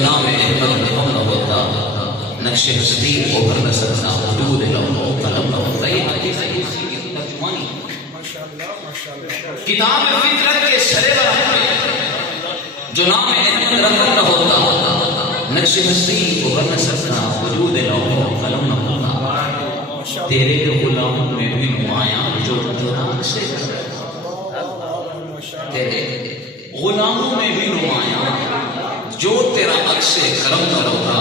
جناب احمد ہم نہ ہوتا نقش ہستی ابھر نہ سکتا وجود لمحہ قلم نہ ہوتا. یہ حدیث کی ترجمانی کتاب فطرت کے سرے پر جناب احمد رحمت نہ ہوتا نقش ہستی ابھر نہ سکتا وجود لمحہ قلم نہ ہوتا. تیرے غلاموں میں بھی نمایاں جو تیرا عکس تیرے غلاموں میں بھی نمایاں جو تیرا عکس کرم نہ ہوتا.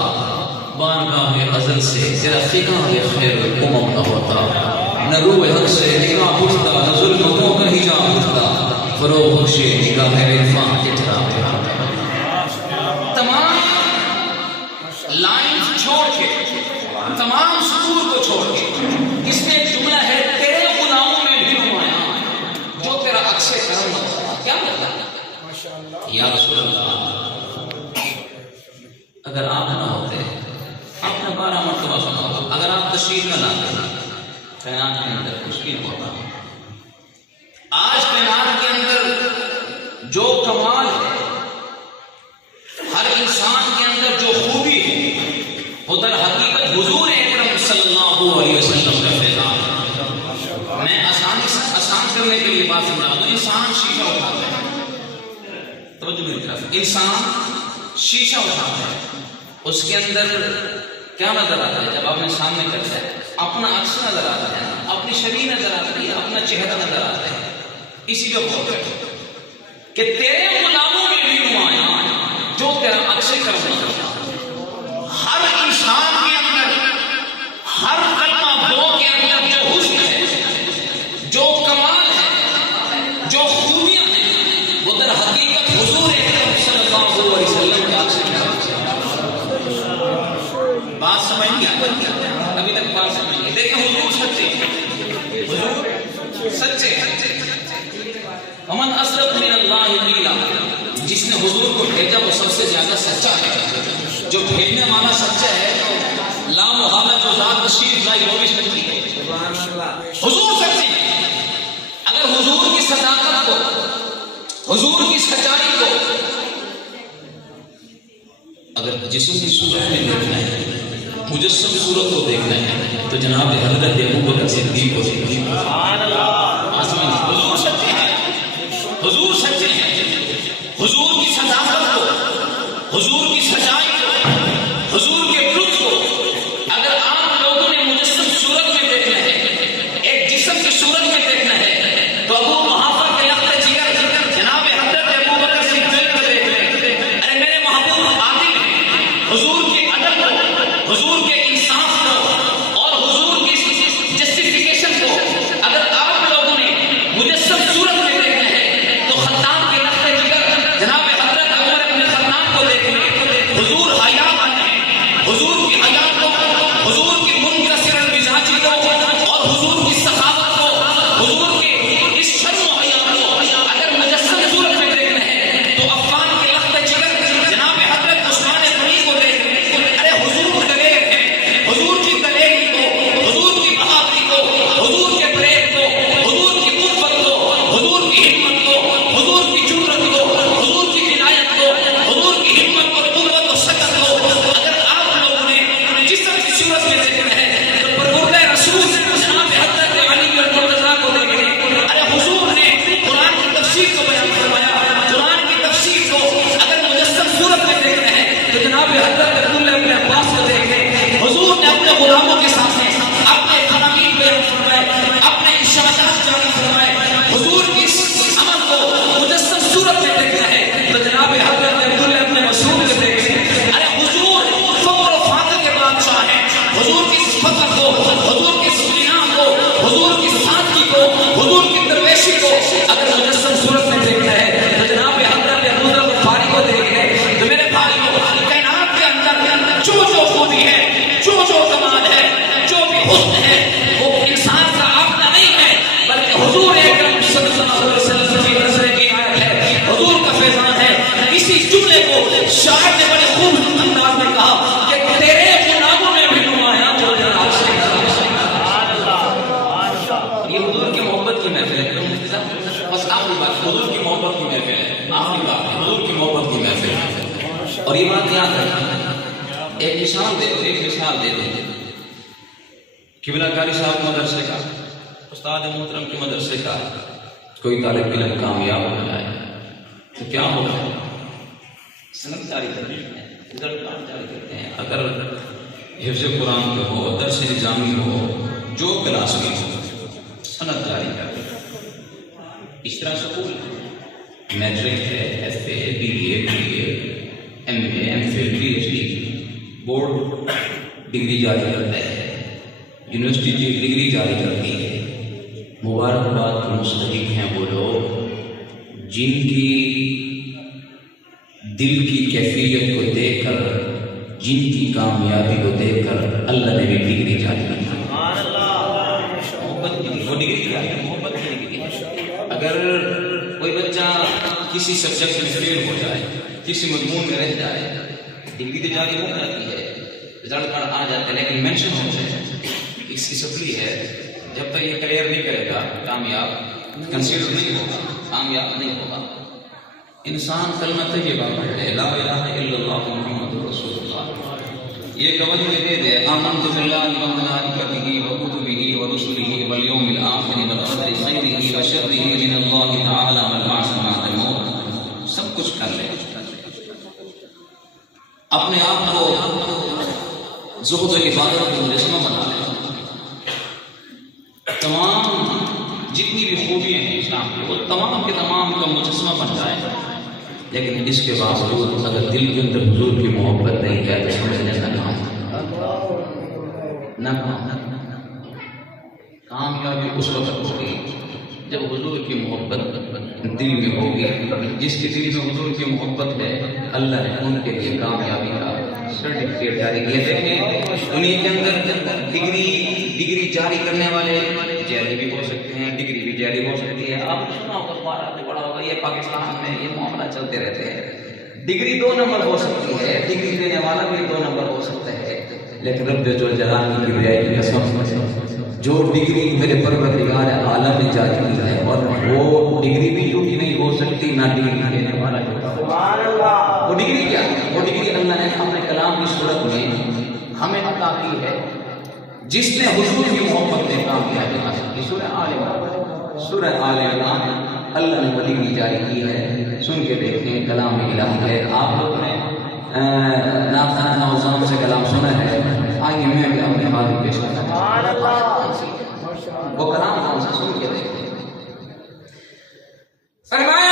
بارگاہ ازل سے تیرا فقہ خیر الامم نہ ہوتا. نہ روح حق سے نگاہ اٹھتا نہ ظلمتوں کا حجاب اٹھتا. فروغ بخشے نگاہ عرفان اٹھتا. تمام لائن چھوڑ کے تمام سطور کو چھوڑ کے اس میں ایک جملہ ہے تیرے غلاموں میں بھی نمایاں جو تیرا عکس کرم نہ ہوتا. کیا مطلب؟ یا رسول اللہ اگر آپ نہ ہوتے آپ نے 12 مرتبہ سنا ہوگا اگر آپ تشریف نہ لاتے کائنات کے اندر مشکل ہوتا. آج کائنات کے اندر جو کمال ہے ہر انسان کے اندر جو خوبی ہے وہ در حقیقت حضور اکرم صلی اللہ علیہ وسلم کا فیضان ہے. میں آسان کرنے کے لیے بات سمجھا دوں. انسان شیشہ اٹھاتا ہے. توجہ میری طرف. انسان شیشہ اٹھاتا ہے. اس کے اندر کیا نظر آتا ہے؟ جب آپ نے سامنے کرتا ہے اپنا عکس نظر آتا ہے, اپنی شبیہ نظر آتی ہے, اپنا چہرہ نظر آتا ہے. اسی کو بولتے ہیں کہ تیرے غلاموں میں بھی نمایاں جو تیرا عکس کرم نہ ہوتا. ہر انسان کے اندر ہر کلمہ گو کے اندر جو حسن ہے جو کمال ہے جو خوبیاں ہیں وہ در حقیقت حضور اکرم صلی اللہ علیہ وسلم کا عکس کرم. بات سمجھ نہیں آئی ابھی تک بات سمجھ نہیں. دیکھیں حضور سچے حضور سچے ومن اصدق من اللہ قیلا. جس نے حضور کو بھیجا وہ سب سے زیادہ سچا ہے. جو بھیجنے والا سچا ہے لا محالہ جو ذات تشریف لائی وہ بھی سچی ہے. حضور سچے ہیں. اگر حضور کی صداقت کو حضور کی سچائی کو اگر جسم کی صورت میں دیکھنا ہے مجسم صورت کو دیکھنا ہے تو جناب حضرت ابوبکر صدیق کو دیکھنا ہے. حضور سچے ہیں. حضور سچے ہیں. حضور کی صداقت کو حضور کی سچائی کو حضور کے لطف کو اگر آپ لوگوں نے مجسم صورت میں دیکھنا ہے ایک جسم کی صورت میں دیکھنا ہے تو ابو محافظ کے لخت جگر جناب حضرت ابوبکر صدیق کو دیکھ لیں. ارے میرے محبوب عادل حضور کے ادب کو حضور کے انصاف کو اور حضور کی جسٹیفیکیشن کو اگر آپ لوگوں نے مجسم صورت میں دیکھنا ہے تو خطاب کے لخت جگر جناب حضرت عمر بن خطاب کو دیکھ لیں. حضور حیات ہیں. حضور کی حیات کو حضور کی منکسر المزاجی کو اور حضور کی سخاوت کو حضور کے اس شرم و حیا کو اگر مجسم صورت میں دیکھنا ہے تو عفان کے لخت جگر جناب حضرت عثمان غنی کو دیکھ لیں. ارے حضور دلیر ہیں. حضور کی دلیری کو حضور کی بہادری کو حضور کے پریب کو حضور کی قوت کو حضور کی ہمت کو حضور کی جرأت کو حضور کی ولایت کو حضور کی ہمت اور قوت و سکت کو اگر آپ لوگوں نے جسم کی صورت میں دیکھنا ہے تو پرورد رسول جناب حضرت علی المرتضیٰ کو دیکھ لیں. ارے حضور نے قرآن کی تفسیر کو بیان فرمایا. قرآن کی تفسیر کو اگر مجسم صورت میں دیکھنا ہے تو جناب حضرت عبداللہ ابن عباس کو دیکھ لیں. حضور نے اپنے غلاموں کے سامنے اپنے فرامین بیان فرمائے اپنے ارشادات جاری فرمائے. حضور کی اس عمل کو مجسم صورت میں دیکھنا ہے تو جناب حضرت عبداللہ ابن مسعود کو دیکھ لیں. ارے حضور فقر و فاقہ کے بادشاہ ہیں. حضور کی فقر کو حضور کی سلینا کو حضور کی سادگی کو حضور کی درویشی کو اگر مجسم صورت میں دیکھنا ہے تو جناب حضرت ابو ذر غفاری کو دیکھ لیں. تو میرے بھائیو کائنات کے اندر جو خوبی ہے جو کمال ہے ایک مثال دے دو قبلہ کاری صاحب مدرسے کا، استاد محترم کے مدرسے کا کوئی طالب علم کامیاب ہو جائے تو کیا ہوگا؟ سند جاری کرتے ہیں، رزلٹ جاری کرتے ہیں. اگر حفظ قرآن کے ہو، درس نظامی ہو، جو کلاس میں ہو، سند جاری کرتے ہیں. اس طرح سکول میٹرک ہے، F A, B A, M A, M Phil, P H D, board degree جاری کرتا ہے، یونیورسٹی کی ڈگری جاری کرتی ہے. مبارکباد کے مستحق ہیں وہ لوگ جن کی دل کی کیفیت کو دیکھ کر، جن کی کامیابی کو دیکھ کر اللہ نے بھی ڈگری جاری کی. محبت کی وہ ڈگری کیا ہے؟ محبت کی ڈگری. اگر کوئی بچہ کسی سبجیکٹ میں فیل ہو جائے، کسی مضمون میں رہ جائے، ڈگری تو جاری ہو جاتی ہے، رزلٹ کارڈ آ جاتا ہے، لیکن مینشن ہو جائے. اس کی سپلی ہے جب تک یہ کلیئر نہیں کرے گا کامیاب کنسیڈر نہیں ہوگا، کامیاب نہیں ہوگا. انسان کلمہ طیبہ پڑھ لے، لا الہ الا اللہ محمد رسول اللہ، یہ گواہی دے دے آمنت باللہ وملائکتہ وکتبہ ورسلہ والیوم الآخر والقدر خیرہ وشرہ من اللہ تعالی والبعث، سب کچھ کر لے. اپنے آپ کو زہد و عبادت کا مجسمہ بنا لے. تمام جتنی بھی خوبیاں ہیں اسلام کی وہ تمام کے تمام کا مجسمہ بن جائے. لیکن اس کے باوجود اگر دل کے اندر حضور کی محبت نہیں ہے تو سمجھنے نہ کامیابی اس وقت ہوگی جب حضور کی محبت دل میں ہوگی. جس کے دل میں حضور کی محبت ہے اللہ نے ان کے لیے کامیابی کا سرٹیفکیٹ جاری کیا. دیکھیں انہیں کے اندر ڈگری جاری کرنے والے جیلی بھی ہو سکتے ہیں، ڈگری بھی جاری ہو سکتی ہے. آپ سنا ہوگا، اخبارات میں پڑھا ہوگا، یہ پاکستان میں یہ معاملہ چلتے رہتے ہیں. ڈگری 2 نمبر ہو سکتی ہے، ڈگری دینے والا بھی 2 نمبر ہو سکتا ہے. لیکن رب جو جلال کی کبریائی کی قسم، جو ڈگری میرے پروردگار عالم نے جاری کی ہے، اور وہ ڈگری بھی جھوٹی نہیں ہو سکتی، نہ ڈگری دینے والا جھوٹا. وہ ڈگری کیا ہے؟ وہ ڈگری اللہ نے اپنے کلام کی صورت میں ہمیں عطا کی ہے. جس نے حضور کی محبت میں کام کیا ہے، سورہ آل عمران اللہ نے وہ ڈگری جاری کی ہے. سن کے دیکھیں، کلام الہی ہے. آپ لوگ نے ناخواہ نوزان سے کلام سنا ہے، آئیے میں بھی اپنے حاضر پیش کرتا ہوں. وہ کلام کون سا؟ سن کے دیکھیں. فرمایا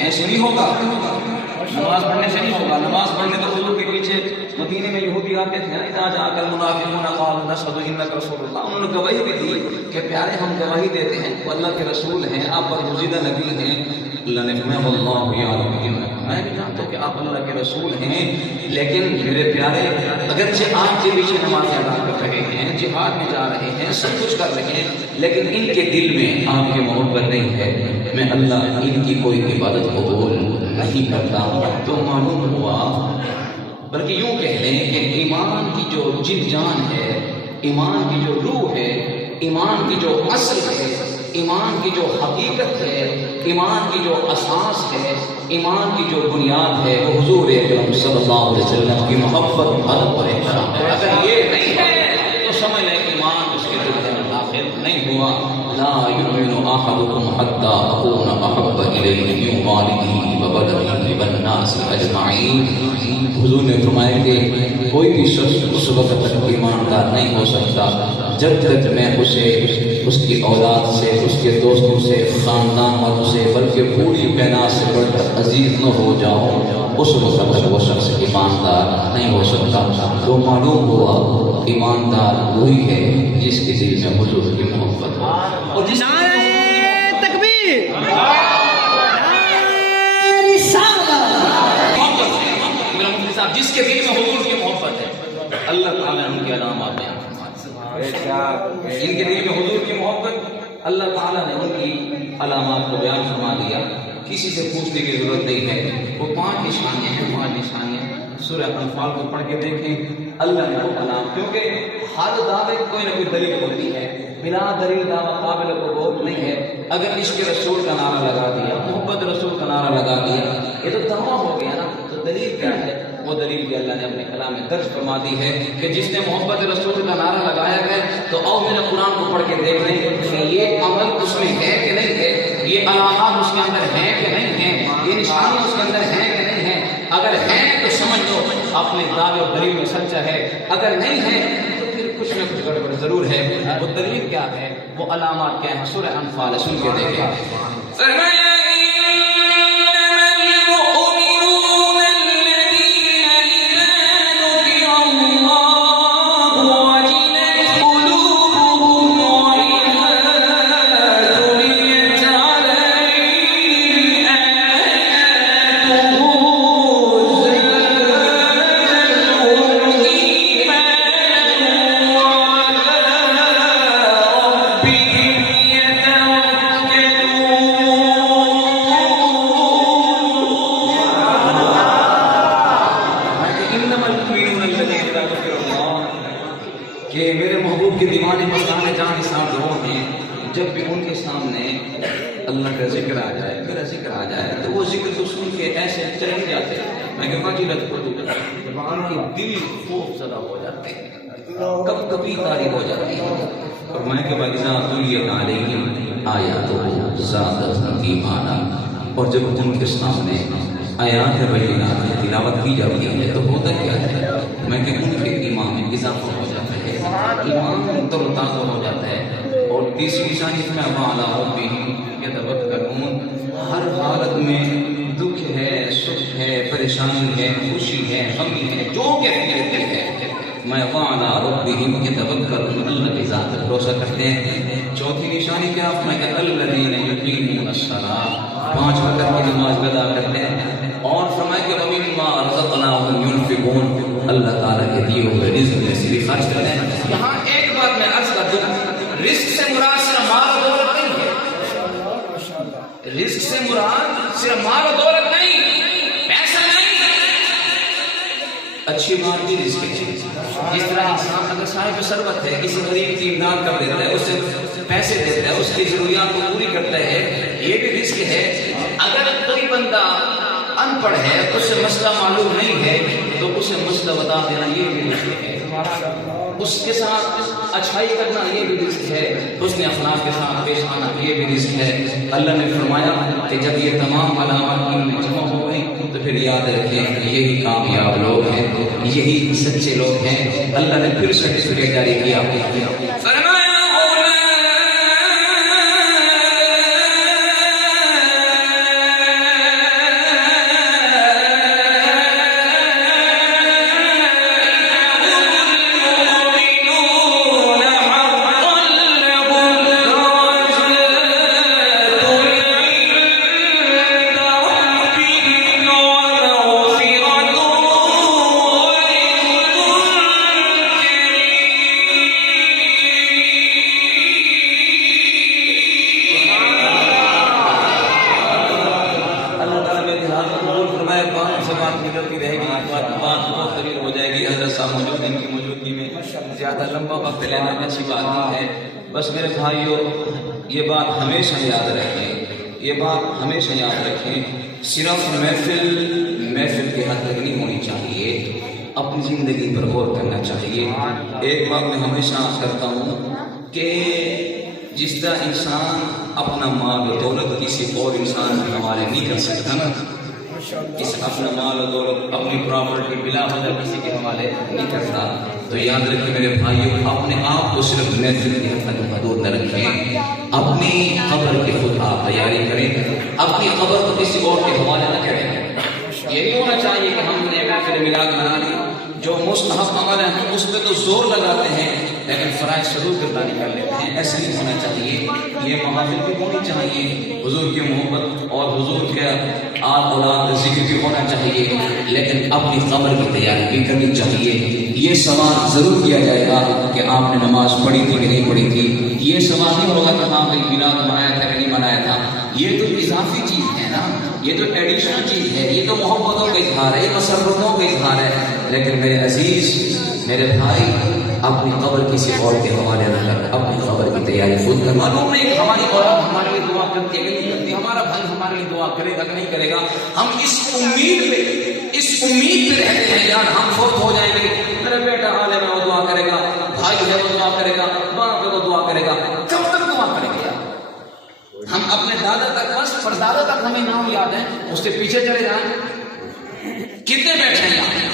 ایسے نہیں ہوگا، نماز پڑھنے سے نہیں ہوگا. نماز پڑھنے تو حضور کے پیچھے مدینے میں یہودی آتے تھے نا، اذا جاءک المنافقون قالوا نشهد انک رسول اللہ. انہوں نے گواہی بھی دی کہ پیارے ہم گواہی دیتے ہیں وہ اللہ کے رسول ہیں، آپ برگزیدہ نبی ہیں. اللہ نے فرمایا واللہ یعلم انک، میں بھی جانتا ہوں کہ آپ اللہ کے رسول ہیں، لیکن میرے پیارے اگرچہ آپ کے پیچھے نماز ادا کر رہے ہیں، جہاد میں جا رہے ہیں، سب کچھ کر رہے ہیں، لیکن ان کے دل میں آپ کی محبت نہیں ہے، میں اللہ ان کی کوئی عبادت قبول نہیں کرتا. تو معلوم ہوا، بلکہ یوں کہہ لیں کہ ایمان کی جو جن جان ہے، ایمان کی جو روح ہے، ایمان کی جو اصل ہے، ایمان کی جو حقیقت ہے، ایمان کی جو اساس ہے، ایمان کی جو بنیاد ہے، وہ حضور اکرم صلی اللہ علیہ وسلم کی محبت اور احترام ہے. اگر یہ نہیں ہے تو سمجھ لیں ایمان اس کے دل میں داخل نہیں ہوا. لا یؤمن احدکم حتی اکون احب الیہ من والدہ وولدہ والناس اجمعین. حضور نے فرمایا کہ کوئی بھی شخص اس وقت تک ایماندار نہیں ہو سکتا جب تک میں اسے اس کی اولاد سے، اس کے دوستوں سے، خاندان والوں سے، بلکہ پوری کائنات سے بڑھ کر عزیز نہ ہو جاؤں، اس وقت تک وہ شخص ایماندار نہیں ہو سکتا. تو معلوم ہوا ایماندار وہی ہے جس کے دل میں حضور کی محبت ہو، اور جس تکبیر جس کے دل میں حضور کی محبت ہے، اللہ تعالیٰ نے ان کے علامات بیان فرمائے۔ ان کے دل میں حضور کی محبت، اللہ تعالیٰ نے ان کی علامات کو بیان فرما دیا، کسی سے پوچھنے کی ضرورت نہیں ہے۔ وہ 5 نشانیاں ہیں، 5 نشانیاں سورہ انفال کو پڑھ کے دیکھیں، اللہ نے وہ علام، کیونکہ ہر دعوے کی کوئی نہ کوئی دلیل ہوتی ہے، بلا دلیل دعویٰ قابل قبول نہیں ہے۔ اگر عشق رسول کا نعرہ لگا دیا، محبت رسول کا نعرہ لگا دیا، یہ تو دعویٰ ہو گیا نا، تو دلیل کیا ہے؟ وہ دلیل بھی اللہ نے اپنے کلام میں درج فرما دی ہے کہ جس نے محبت رسول کا نعرہ لگایا ہے تو آؤ میرے قرآن کو پڑھ کے دیکھ لیں کہ یہ عمل اس میں ہے کہ نہیں ہے، یہ علامات اس کے اندر ہیں کہ نہیں ہیں، یہ نشانیاں اس کے اندر ہیں کہ نہیں ہیں۔ اگر ہیں تو سمجھ لو اپنے دعوے اور دلیل میں سچا ہے، اگر نہیں ہے تو پھر کچھ نہ کچھ گڑبڑ ضرور ہے۔ وہ دلیل کیا ہے، وہ علامات کیا ہیں؟ سورہ انفال سن کے دیکھیں۔ فرمایا کہ میرے محبوب کے دیوانے مستانے جان نثار لوگ ہیں، جب بھی ان کے سامنے اللہ کا ذکر آ جائے، میرا ذکر آ جائے تو وہ ذکر کو سن کے ایسے چلے جاتے ہیں، میں کہ فضیلت کو ان کے دل خوف زدہ ہو جاتے ہیں، کب کبھی طاری ہو جاتی ہے۔ اور میں کہ وَإِذَا تُلِيَتْ عَلَيْهِمْ آیَاتُهُ زَادَتْهُمْ ایمانا، اور جب ان کے سامنے آیات بینات کی تلاوت کی جاتی ہے تو ہوتا کیا ہے؟ میں کہ ان کے ایمان میں اضافہ ہو جاتا ہے، ایمان تر و تازہ ہو جاتا ہے۔ اور تیسری نشانی میں وَعَلَىٰ رَبِّهِمْ يَتَوَكَّلُونَ، ہر حالت میں دکھ ہے، سکھ ہے، پریشانی ہے، خوشی ہے، غمی ہے، جو کیفیت ہے، میں وَعَلَىٰ رَبِّهِمْ يَتَوَكَّلُونَ، اللہ کی ذات پر بھروسہ کرتے ہیں۔ چوتھی نشانی کیا؟ میں کہ الَّذِينَ يُقِيمُونَ الصَّلَاةَ، 5 وقت کی نماز ادا کرتے ہیں، اور فرمایا کہ وَمِمَّا رَزَقْنَاهُمْ يُنْفِقُونَ، اللہ تعالیٰ کے دیے ہوئے رزق میں سے بھی خرچ کرتے ہیں۔ یہاں ایک بات میں عرض کر دوں، رزق سے مراد صرف مال و دولت نہیں ہے، رزق سے مراد صرف مال و دولت نہیں، پیسہ نہیں، اچھی بات بھی رزق ہے۔ جس طرح انسان اگر صاحب ثروت ہے، کسی غریب کی امداد کر دیتا ہے، اسے پیسے دیتا ہے، اس کی ضروریات کو پوری کرتا ہے، یہ بھی رزق ہے۔ اگر کوئی بندہ ان پڑھ ہے، اسے مسئلہ معلوم نہیں ہے تو اسے مسئلہ بتا دینا، یہ بھی رزق ہے۔ اس کے ساتھ اچھائی کرنا، یہ بھی رزق ہے۔ حسن اخلاق کے ساتھ پیش آنا، یہ بھی رزق ہے۔ اللہ نے فرمایا کہ جب یہ تمام علامات ان میں جمع ہو گئی تو پھر یاد رکھیں یہی کامیاب لوگ ہیں، یہی سچے لوگ ہیں۔ اللہ نے پھر سرٹیفکیٹ جاری کیا، فرمایا زیادہ لمبا وقت لینا اچھی بات نہیں ہے۔ بس میرے بھائیوں، یہ بات ہمیشہ یاد رکھیں، یہ بات ہمیشہ یاد رکھیں، صرف محفل کے حد تک نہیں ہونی چاہیے، اپنی زندگی پر غور کرنا چاہیے۔ ایک بات میں ہمیشہ کرتا ہوں کہ جس طرح انسان اپنا مال و دولت کسی اور انسان کے حوالے نہیں کر سکتا نا، اپنا مال و دولت اپنی پراپرٹی بلا وجہ کسی کے حوالے نہیں کرتا، تو یاد رکھیں میرے بھائیوں، اپنے آپ کو صرف محفل کی حد تک محدود نہ رکھیں، اپنی قبر کی خود آپ تیاری کریں، اپنی قبر کو کسی اور کے حوالے نہ کریں۔ یہ نہیں ہونا چاہیے کہ ہم نے محفل میلاد بنا لی، جو مستحب عمل ہے ہم اس پہ تو زور لگاتے ہیں لیکن فرائض ضرور گردانی کر لیتے ہیں. ایسا نہیں ہونا چاہیے. یہ محافل بھی ہونی چاہیے, حضور کی محبت اور حضور کے آل اولاد ذکر بھی ہونا چاہیے, لیکن اپنی قبر کی تیاری بھی کرنی چاہیے. یہ سوال ضرور کیا جائے گا کہ آپ نے نماز پڑھی تھی کہ نہیں پڑھی تھی. یہ سوال نہیں ہوگا کہ ہاں بھائی میلاد منایا تھا کہ نہیں منایا تھا. یہ تو اضافی چیز ہے نا, یہ تو ایڈیشنل چیز ہے, یہ تو محبتوں کا اظہار ہے, یہ مسرتوں کا اظہار ہے. لیکن میرے عزیز, میرے بھائی, اپنی قبر کسی اور کے حوالے نہ کر, اپنی قبر کی تیاری خود کر. معلوم نہیں کہ ہماری اولاد ہمارے لیے دعا کرتی ہے کہ نہیں کرتی, ہمارا بھائی ہمارے لیے دعا کرے گا کہ نہیں کرے گا. ہم اس امید پہ رہتے ہیں یار ہم فوت ہو جائیں گے, میرا بیٹا عالم ہے وہ دعا کرے گا, بھائی ہے وہ دعا کرے گا, باپ ہے وہ دعا کرے گا. کب تک دعا کریں گے یار؟ ہم اپنے دادا تک, بس پردادا تک ہمیں نام یاد ہے, اس سے پیچھے چلے جائیں. کتنے بیٹھے ہیں یہاں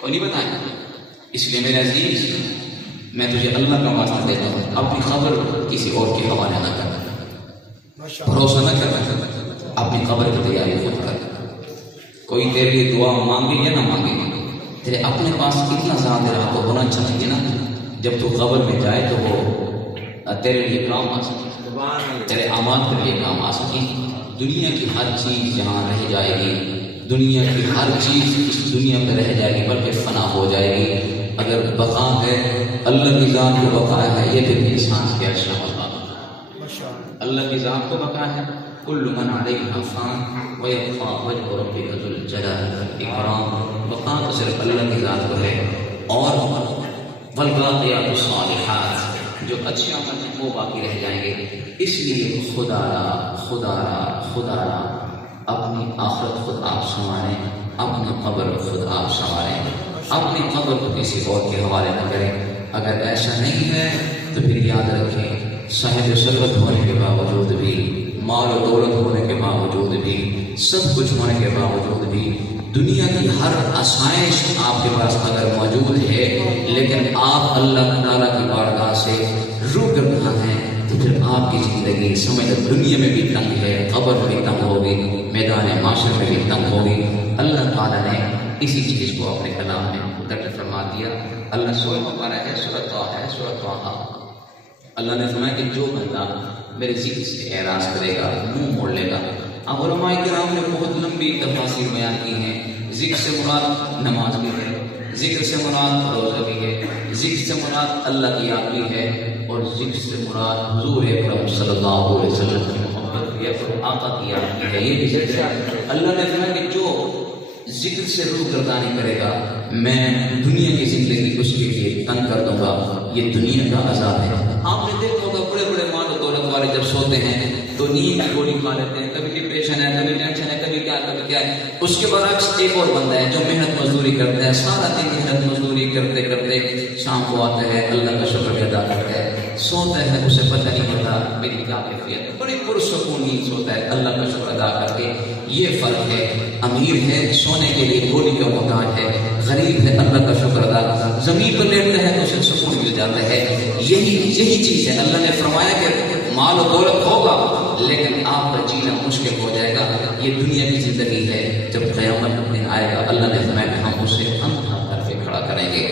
کوئی نہیں بتائیں. اس لیے میرے عزیز, میں تجھے اللہ کا واسطہ دیتا ہوں, اپنی خبر کسی اور کے حوالے نہ کر, بھروسہ نہ کر, اپنی خبر کی تیاری خود کر. کوئی تیرے لیے دعا مانگے یا نہ مانگے, تیرے اپنے پاس اتنا زیادہ رہا تو ہونا چاہیے نا, جب تو قبر میں جائے تو وہ تیرے لیے کام آ سکے, تیرے اعمال کے لیے کام آ سکے. دنیا کی ہر چیز یہاں رہ جائے گی, دنیا کی ہر چیز اس دنیا پہ رہ جائے گی بلکہ فنا ہو جائے گی. اگر بقا ہے, اللہ کی ذات کو بقا ہے, یہ پھر انسان کے اشرف اللہ کی ذات کو بقا ہے. کل من علیہا فان ویبقى وجہ ربک ذو الجلال والاکرام. بقا تو صرف اللہ کی ذات کو ہے, اور والباقیات الصالحات, جو اچھے عمل ہیں وہ باقی رہ جائیں گے. اس لیے خدا را اپنی آخرت خود آپ سنواریں, اپنی قبر خود آپ سنواریں, اپنی قبر کو کسی اور کے حوالے نہ کریں. اگر ایسا نہیں ہے تو پھر یاد رکھیں, صاحب ثروت ہونے کے باوجود بھی, مال و دولت ہونے کے باوجود بھی, سب کچھ ہونے کے باوجود بھی, دنیا کی ہر آسائش آپ کے پاس اگر موجود ہے لیکن آپ اللہ تعالیٰ کی بارگاہ سے روگرداں ہیں, تو پھر آپ کی زندگی سمجھ دنیا میں بھی تنگ ہے, قبر میں بھی تنگ ہوگی, میدان معاشر میں بھی تنگ ہوگی. اللہ تعالیٰ نے اسی چیز کو اپنے کلام میں درج فرما دیا. اللہ سورہ بقرہ ہے, سورہ طٰہٰ ہے, سورہ طٰہٰ. اللہ نے فرمایا کہ جو بندہ میرے ذکر سے اعراض کرے گا, منہ موڑ لے گا. اب علماء کرام نے بہت لمبی تفاصیر بیان کی ہیں. ذکر سے مراد نماز بھی ہے, ذکر سے مراد روزہ بھی ہے, ذکر سے مراد اللہ کی یاد بھی ہے, اور ذکر سے مراد حضور اکرم صلی اللہ علیہ وسلم کی محبت بھی ہے, اور آقا کی یاد بھی ہے. یہ بھی ذکر ہے. اللہ نے فرمایا کہ جو ذکر سے روح گردانی کرے گا, میں دنیا کی زندگی اس کے لیے تنگ کر دوں گا. یہ دنیا کا عذاب ہے. آپ نے دیکھا ہوگا بڑے بڑے مال و دولت والے جب سوتے ہیں تو نیند کی گولی کھا لیتے ہیں, کبھی ڈپریشن ہے, کبھی ٹینشن ہے, کبھی کیا ہے. اس کے برعکس ایک اور بندہ ہے جو محنت مزدوری کرتا ہے, سارا دن محنت مزدوری کرتے کرتے شام کو آتا ہے, اللہ کا شکر ادا کرتا ہے, سوتا ہے, اسے پتہ نہیں ہوتا میری کیا کیفیت, بڑی پرسکون نیند سوتا ہے اللہ کا شکر ادا کر کے. یہ فرق ہے, امیر ہے سونے کے لیے گولی کا محتاج ہے, غریب ہے اللہ کا شکر ادا کرتا ہے, زمین پر لیٹتا ہے تو اسے سکون مل جاتا ہے. یہی چیز ہے. اللہ نے فرمایا کہ مال و دولت ہوگا لیکن آپ کا جینا مشکل ہو جائے گا. یہ دنیا کی زندگی ہے. جب قیامت دن آئے گا اللہ نے فرمایا کہ ہم اسے اندھا کر کے کھڑا کریں گے.